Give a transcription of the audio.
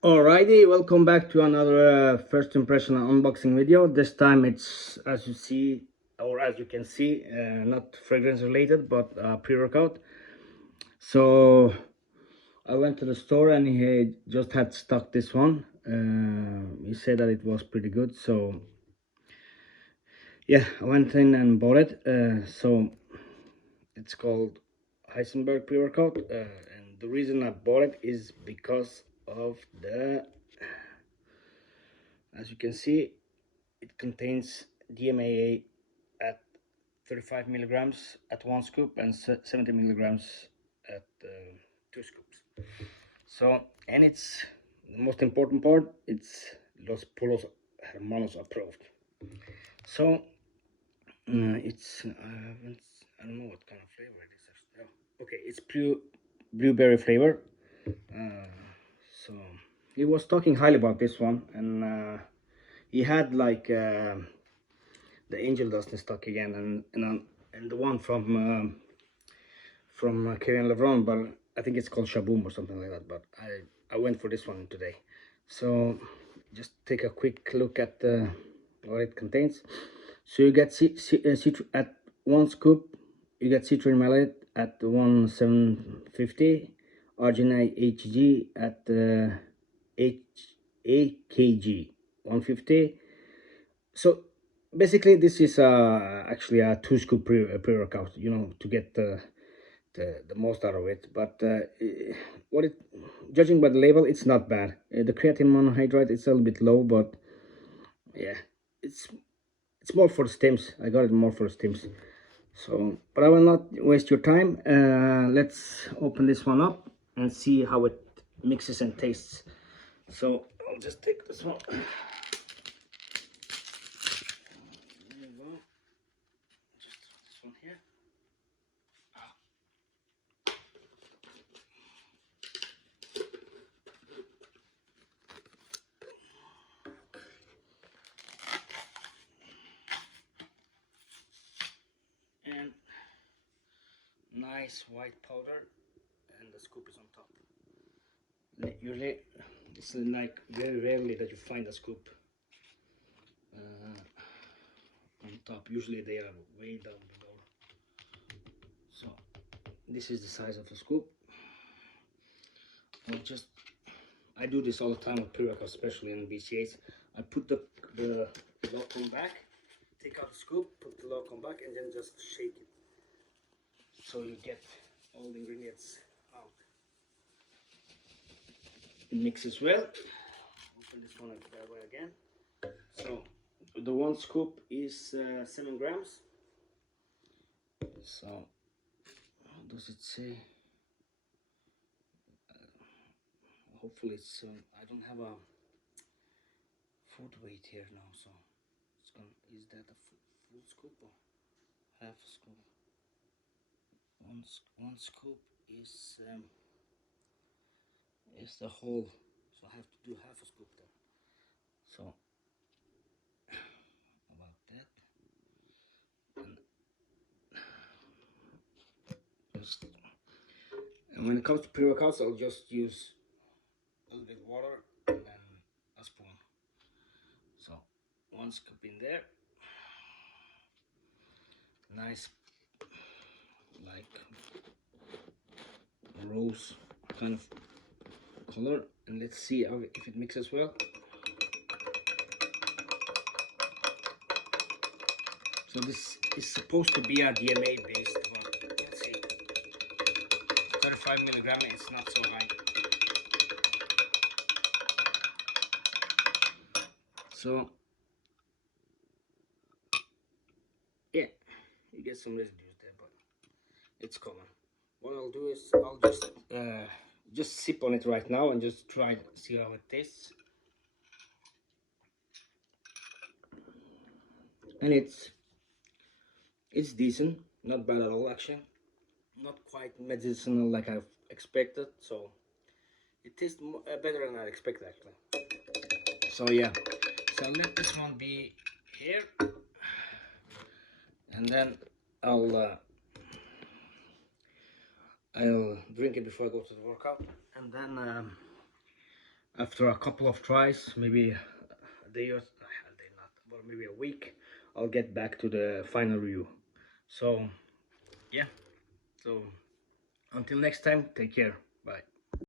Alrighty, welcome back to another first impression unboxing video. This time it's, as you see, or as you can see, not fragrance related, but pre-workout. So I went to the store and he just had stock this one. He said that it was pretty good, so yeah, I went in and bought it. So it's called Heisenberg pre-workout, and the reason I bought it is because of as you can see, it contains DMAA at 35 milligrams at one scoop and 70 milligrams at two scoops. So, and it's the most important part, it's Los Polos Hermanos approved. So, I don't know what kind of flavor it is. Okay, it's blueberry flavor. So, he was talking highly about this one, and he had like the angel dust in stock again, and the one from Kevin Lebron, but I think it's called Shaboom or something like that. But I went for this one today. So just take a quick look at what it contains. So you get at one scoop, you get citron malate at 1,750, arginine HG at AKG 150. So basically this is actually a two scoop pre-workout, you know, to get the most out of it. But what it judging by the label, it's not bad. The creatine monohydrate is a little bit low, but yeah, it's more for the stems. I got it more for the stems. So, but I will not waste your time. Let's open this one up and see how it mixes and tastes. So I'll just take this one. This one here. And nice white powder, and the scoop is on top. Usually, it's like very rarely that you find a scoop on top. Usually they are way down below. So this is the size of the scoop. I do this all the time with pre-workout, especially in BCAs. I put the lock on back, take out the scoop, put the lock on back, and then just shake it so you get all the ingredients out. It mixes well. Open this one that way again. So the one scoop is 7 grams. So how does it say? Hopefully it's I don't have a food weight here now, so it's gonna, is that a full scoop or half a scoop? One scoop is the whole, so I have to do half a scoop there. So about that, and when it comes to pre-workouts, I'll just use a little bit of water and then a spoon. So one scoop in there, nice like rose kind of color, and let's see how if it mixes well. So this is supposed to be a DMA based, but let's see. 35 milligram, it's not so high. So yeah, you get some residues there, but it's common. What I'll do is I'll just sip on it right now and just try to see how it tastes. And it's decent, not bad at all actually. Not quite medicinal like I've expected, so it tastes better than I expected actually. So yeah, so I'll let this one be here, and then I'll drink it before I go to the workout, and then after a couple of tries, maybe a day or a day not, or maybe a week, I'll get back to the final review. So yeah, so until next time, take care.